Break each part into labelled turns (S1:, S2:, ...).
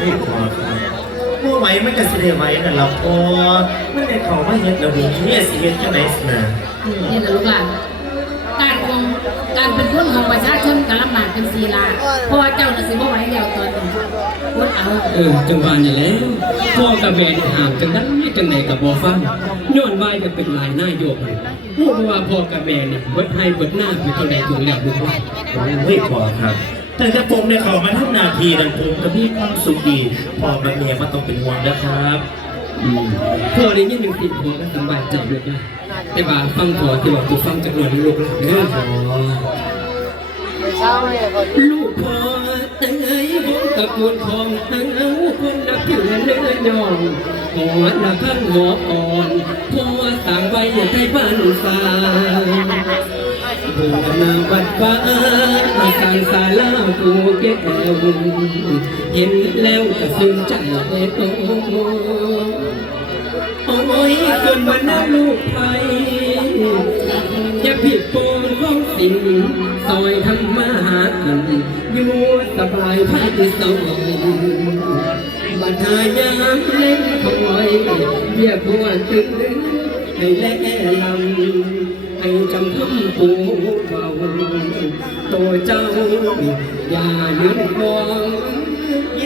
S1: ไม่พอครับเมื่อไหวมันจะเสได็จไหวนั่นเราพอมันได้เขามาเฮ็ดเราดีเนี่ยสิเฮ็ดจังไดสินะ
S2: นี่แหละลูกหลานการของการเป็นคนของประชาชนการลำบากเป็นศีลาเพราะว่าเจ้าน่ะสิบ่ไหวแล้วตอนนี้วดเอา
S3: เออจังหวะนี่แหละพ่อกับแม่นี่ห่างกันได้จังไหนกับบ่ฟังย้อนว่าจะเป็นหลายหน้าโยกพูดว่าพ่อกับแม่นี่เบิดให้เบิดหน้าอยู่เท่าใดถึงแล้วลูกว่า
S1: ไม่พอครับ แต่ถ้าผมเนี่ยเขามาทำหนาทีดังผมก็มีความสุขดี พอมาเมียมาต้องเป็นห่วงนะครับ
S3: อืมพ่อได้ยินหนึ่งติดพ่อก็สบายใจด้วยนะแต่ว่าฟังพ่อที่ว่าตัวฟังจากหน่อยลูกหลานเด้อพ่อลูกพ่อเอ้ยผมตะโกนของเอาคนนับถือเนื้อยองหัวหน้าข้างหัวอ่อนพ่อต่างไว้ใต้บ้านฟ้า บูนาวัดฟ้ามาสร้างศาลาปูแก้วเห็นแล้วก็ซึ้งใจเอ็ดโอ้ยคนบ้านนาลูกไทยอย่าผิดโปนของสิ่งซอยทำมาหากินอยู่สบายภายในสวรรค์บัดหายามเล่นคอยเรียกหัวตึงให้แล่ลำ ให้จำคำปูเบาตัวเจ้าอย่าลืมมองมี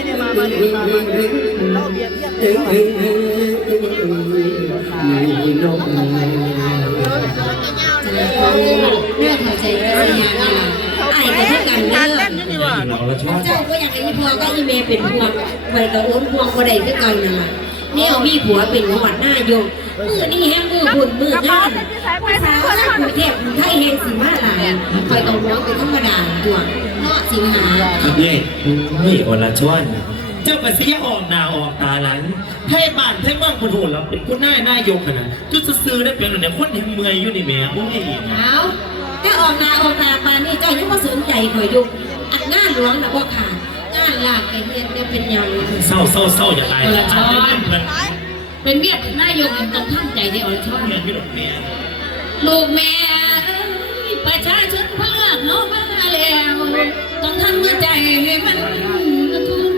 S3: นก
S2: แม่เข้าใจได้สิยานี่ล่ะอ้ายก็คือกันเด้อ
S1: เราละชอบ
S2: เจ้าก็อยากให้พอก็อีเมเป็นพวงไปกับโอนพวงก็ได้คือกันนั่นล่ะ เนี่ยเอามีผัวเป็นหัวหน้ายกมือนี่แห้งมือบุญมืองานภาษาว่าผู้เทพผู้ไทยแห่งสิมาหลายคอยต้องร้องเป็นธรรมดาตัวเนาะสิงหา
S1: ครับเย่นี่อรชวนเจ้ากระเสียออกหนาออกตาหลังให้บ้านให้เมืองคุณโหเราเป็นคุณนายนายกขนาดจุดซื้อได้เพียงเนี่ยคนยังเมื่อยอยู่นี่แม่โอ้ย
S2: เอาแต่ออกนาออกตาปานนี่เจ้ายังบ่สนใจข่อยอยู่อันงานหลวงน่ะบ่ขาดงานลากไปเฮ็ดเนี่ยเป็นหยัง
S1: เศร้าเศร้าเศร้าอย่าตาย
S2: อรชร
S1: เพื่อน
S2: เป็นเมียนายกยังต้องทำใจได้อรชร
S1: เพื่อนอยู่หรอกแม่
S2: ลูกแม่เอ้ยประชาชนเขาเลือกเฮามาแล้วต้องทำใจให้มันทุน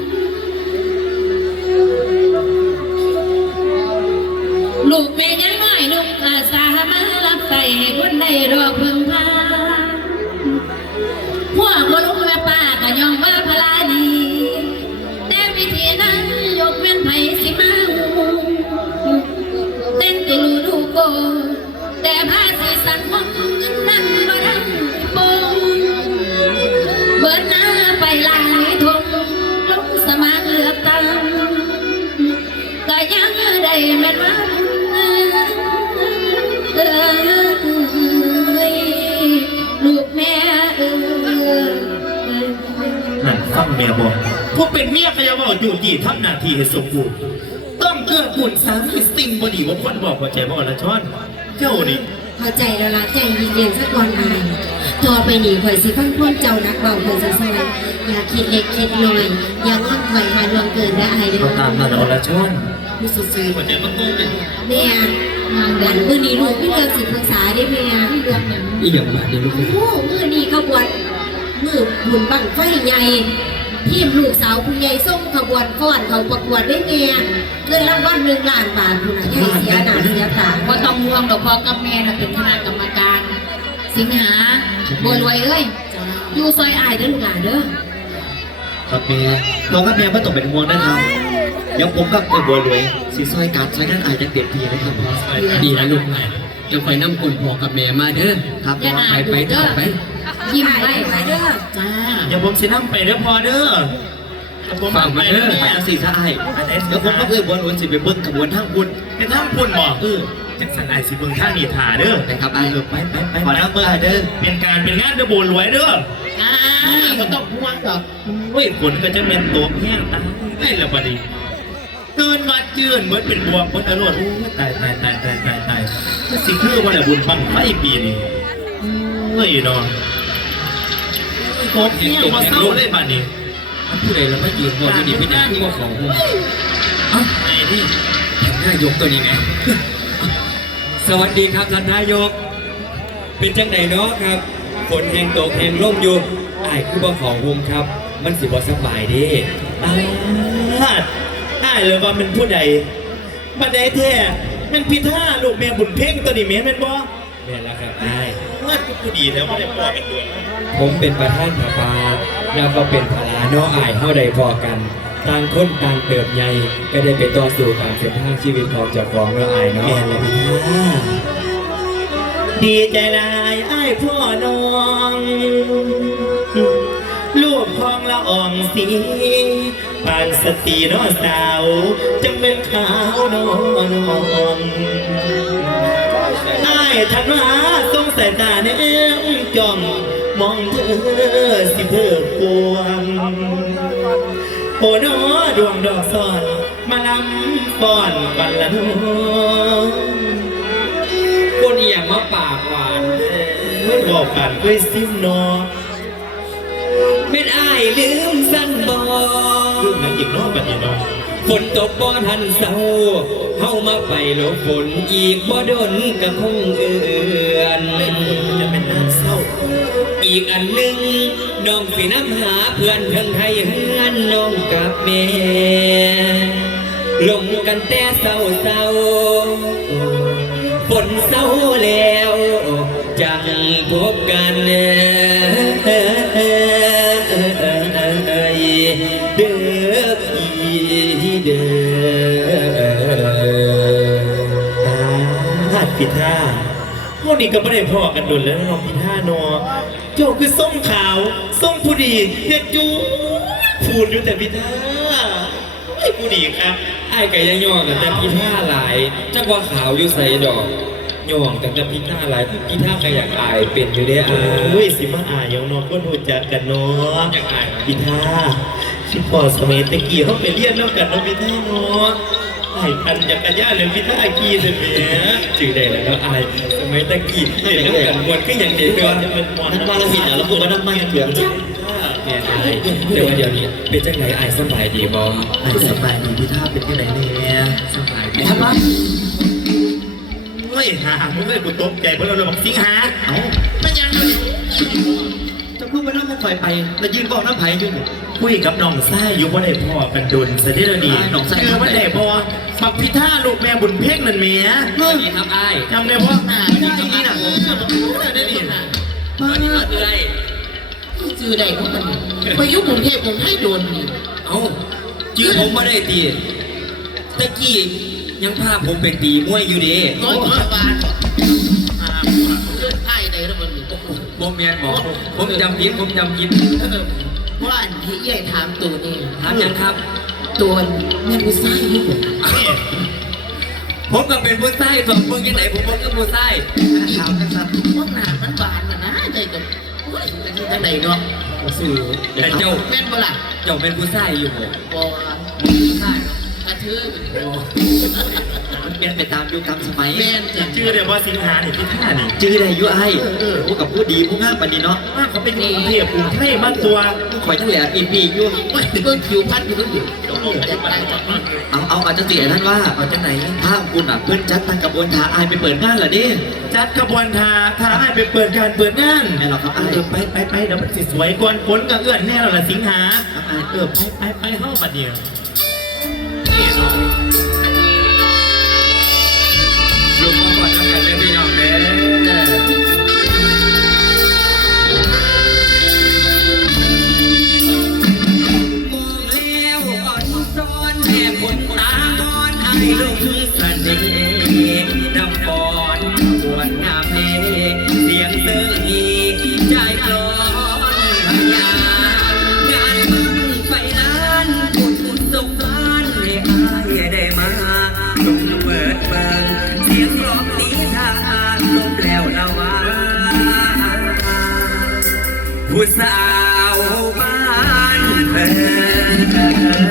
S2: ลูกแม่ยังน้อยลูกอาสามารับใส่ให้คนได้รอพึ่งพาพ นั้นยกเว้นไผสิมาหูเต้นติลูดูโกแต่ภาษีสังคมนั้นบ่ดังโปงเบิดหน้าไปหลายทงลงสมัครเลือกตั้งก็ยังได้แม่นว่าเอ้ยลูกแม่เอ้ย
S1: นั่นฟังแม่บอก พวกเป็นเมียขยาบอกอยู่ที่ทำหน้าที่ให้สมบูรณ์ต้องเกื้อกูลสามีสิ่งบดีว่าคนบอกว่าใจบอกละช้อนเจ้านี่
S2: เข้าใจแล้วล่ะใจเย็นๆสักก่อนอายต่อไปนี้ข่อยสิฟังพ่นเจ้านักเบาข่อยสิสวยอย่าคิดเล็กคิดน้อยอย่างว่าข่อยหาดวงเกินได้อายเด้
S1: เขา
S2: อ
S1: ตามนั่นเอาละช้อน
S2: มีสุด
S1: หัวใจมันโตเป็น
S2: ๆเนี่ยงานดันมื้อนี้ลูกมีเรื่องสิปรึกษาได้แม่เรื่องหยัง
S3: อีหยังบาดนี้ลูกเอ้ย
S2: โอ้มื้อนี้ขบวนมื้อบุญบั้งไฟใหญ่ ทีมลูกสาวผู้ใหญ่ส่งขบวนฟ้อนเขาประกวดได้แม่เงินรางวัล1ล้านบาทพุ่นน่ะอย่าให้เสียหน้าเสียตา
S4: ก็ต้องห่วงดอกพ่อกับแม่นะเป็นคณะกรรมการ สิงหาบัวรวยเอ้ยอยู่ซอยอายเด้อลูกหลานเด้อ
S5: ครับแม่น้องกับแม่ไม่ต้องเป็นห่วงนะครับเดี๋ยวผมกับเอบัวรวยสีซอยการใช้งานอายจะเต็มที่นะครับพ่อ
S3: ดีแล้วลูกหลานจะคอยนำคนพ่อกับแม่มาเด้อ
S5: ครับ
S4: อย่า
S5: พ่อ
S4: อาย
S3: ไปไปต่อไป
S4: ยิ้มไว้เด้อจ้า
S1: อย่าผมสิน้ำไปเด้อพอเด้ออย่าผมน้ำไปเด้อ
S5: ไปเอาสีซะไอ้เดี๋ยวผมกับเอบัวรวยสิไปเบิ้งขบวนทางบุญ
S1: เป็นท่าพุ่นบอกเออจากสันไอสิเบิ่งท่านีถาเด้อ
S5: นะครับไอ้ไปไปไปขอน้ำเบอร์ไอ้เด้อ
S1: เป็นการเป็นงานเด้อโบรวยเด้อ
S4: อ่า
S1: ก็ต้องห่วงดอกเฮ้ยฝนก็จะเป็นตัวแห้งตายได้ละบัดนี้ตื่นมาจืนเหมือนเป็นบวมคนอรรถโอ้ยตายตายตายตายตายตายก็สิคือว่าแหละบุญบังไฟปีนี้เฮ้ยเนาะโค ตรเห็นตกเห็นโลกได้บัดนี้
S3: ผู้ใดเราไม่ยืนบ่อยู่นี่เป็นอย่างที่ว่าของผม
S1: เอ้าไอ้นี่
S3: นายกตัวนี้ไงสวัสดีครับท่านนายก เป็นจังไหนเนาะครับฝนแห่งตกแห่งร่มอยู่อ้ายคือบ่ของวงครับ มันสิบ่สบายเดิ
S1: อ่าายเลยว่ามันผู้ใดบัดใดแท้มันพิธาลูกแม่บุญเพ่งตัวนี้แม่แม่นบ่
S6: แม่นแล้วครับอาย
S1: ว่าผู้ดีแล้วบ่ได้ปล่อยกันด้วย
S6: ผมเป็นประธานผาปาแล้วก็เป็นภาราเน้ออายเฮาได้พอกันต่างคนต่างเติบใหญ่ก็ได้ไปต่อสู้ตามเส้นทางชีวิตของเจ้าของเน้ออายเนาะ
S1: แม่นแล้วพิธาดีใจหลายอ้ายพ่อน้องลูกพองละอ่องสีปานสตรีน้อสาวจังเป็นขาวน้องอ้าย ทันมาทรงสายตาแนมจ้องมองเธอสิเพิ่มกวงโอ้นอดวงดอกซ่อน มาลำป้อนบัลลังก์
S6: คนเอียงมาปากหวาน
S1: บอกผ่านด้วยซิมนอ
S6: เม็ดอายลืมสั้นบอก
S1: ลูกนักอีกน้อบัดนี้นอง
S6: ฝนตกบ่ทันเศร้าเฮามาไปหลบฝนอีกบ่ดนก็คงเอือน
S1: จะเป็นน้ำเศร้า
S6: อีกอันหนึ่งน้องสิน้ำหาเพื่อนเพิ่งไทยเฮือนน้องกับแม่ลงกันแต่เศร้าเศร้าฝนเศร้าแล้วจังพบกันเด้ อพา
S1: ดพิธาพวกนี้ก็ไม่ได้พอกันดุนแล้วน้องพิธานอเจ้าคือส้มขาวส้มผู้ดีเฮ็ดจูพูดอยู่แต่พิธาไอ้ผู้ดีครับ
S6: ไอ้ไก่ยังย่องกันแต่พี่ท่าหลายจักว่าขาวอยู่ใส่ดอก ย่องกันแต่พี่ท่าหลายพี่ท่าก็อยากอายเป็นอยู่เด้อ
S1: โอ้ยสิมาอายเอาน้องก็รู้จักกันเนาะ
S6: อยากอาย
S1: พิธาชิพอสมัยตะกี้เขาไปเรียนแล้วกันเนาะพิธาเนาะไอ้พันจักรยานเลยพิธากีเลยแหม
S6: ชื่อได้แล้วเนาะอายสมัยตะกี้เห็นแล้วกันมวนก็อย่างเด็กเนาะ
S5: ท่านว่าเราเห็นอะเราพูดว่าน้ำมันเถื่อน
S6: แม่อายแต่ว่าเดี๋ยวนี้เป็นจังไหนอายสบายดีบ่
S5: ไอ้สบายดีพี่ท่าเป็นที่ไหนเนี่ย
S6: สบายดี
S5: ท่านว่า
S1: เฮ้ยหามึงเลยกูตกใจเพราะเราเลยบอกสิงหา
S5: เอ้า
S1: มันยังอยู่
S5: จะพูดไปน้ำมันคอยไปแล้วยืนบอกน้ำไผ่อยู่
S1: คุยกับน้องไส้อยู่ว่าได้พ่อกันดุนเสด็จดี
S5: อ่าน้องไส้
S1: คือว่าได้พ่อปักพิธาลูกแม่บุญเพ่งนั่นเมีย
S6: สวัสดีครับอาย
S1: จำได้พ่อหน้าที่ตรงนี้น่ะได้ดีนะ
S6: สวัสดีครับเอ้ย
S7: ชื่อใดของมันไปอยุคกรุงเทพผมให้โดนนี่
S6: เอ้าจื้อผมมาได้ตีตะกี้ ยังพาผมไปตีมวยอยู่ด้
S7: ร้อยกว่าบาทอ่าเลือดไอ้ใดแล้วมัน
S6: บ่แมนหมอผมจำผิดผมจำผิด
S7: ว่าอันที่ใหญ่ถามตัวนี่
S6: ถามยังครับ
S7: ตัวแม่ผู้ชาย
S6: ผมก็เป็นผู้ใต้สองมึงยังไหนผมก็ผู้ใต้
S7: ถามกันครับพวกหนามันบานนะนะใจกับท่างไหนเนาะ
S6: สื่อแต่เจ้า
S7: แม่นบ่ล่ะ
S6: เจ้าเป็นผู้ใต้อยู่บ่
S7: บ่ใช่กร
S5: มันเปลี่ยนไปตามยุคตามสมัย
S7: แม่นจ้ะ
S1: ชื่อเดี๋ยวว่าสิงหาเนี่ยพิธานี่
S5: จื้อได้อยุไอ้พูดกับพูดดีพูดง่ายปานนี้เนาะ
S1: ว่าเขาเป็นกรุงเทพกรุงเทพบ้านตัว
S5: คอยทั้งแหล่ปีปียู่
S7: โอ้ยเบิ่งผิวพันธุ์อยู่นั่นดิจะตายจากมัน
S5: เอาเอาอาจจะเสียท่านว่า
S1: เอาจากไหน
S5: ถ้าคุณอะเพื่อนจัดตั้งกระบวนทาไอไปเปิดงานเหรอดิ
S1: จัดกระบวนทาทาให้ไปเปิดการเปิดงาน
S5: แม่หรอกครับ
S1: เอ
S5: อ้าย
S1: อไปไปไปเดี๋ยวมันสิสวยก่อนฝนก็เอื้อนแน่แล้วล่ะสิงหาเออไปไปไปเข้าบัดเดียว นี่
S6: ผู้สาวบ้านเธอ